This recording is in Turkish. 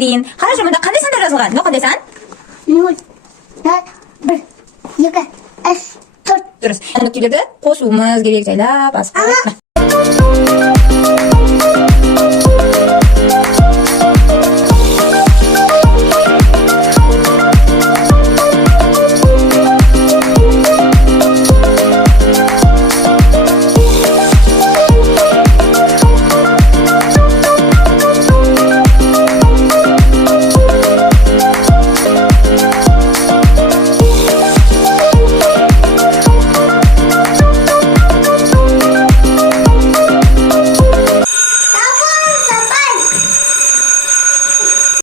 bereyin. Qarashim, bunda qanday sanlar yozilgan? Nima deysan? 0, 4, 1, 2, 3, 4. Durust. Nuktalarga qo'shuvimiz kerak joylab bosib.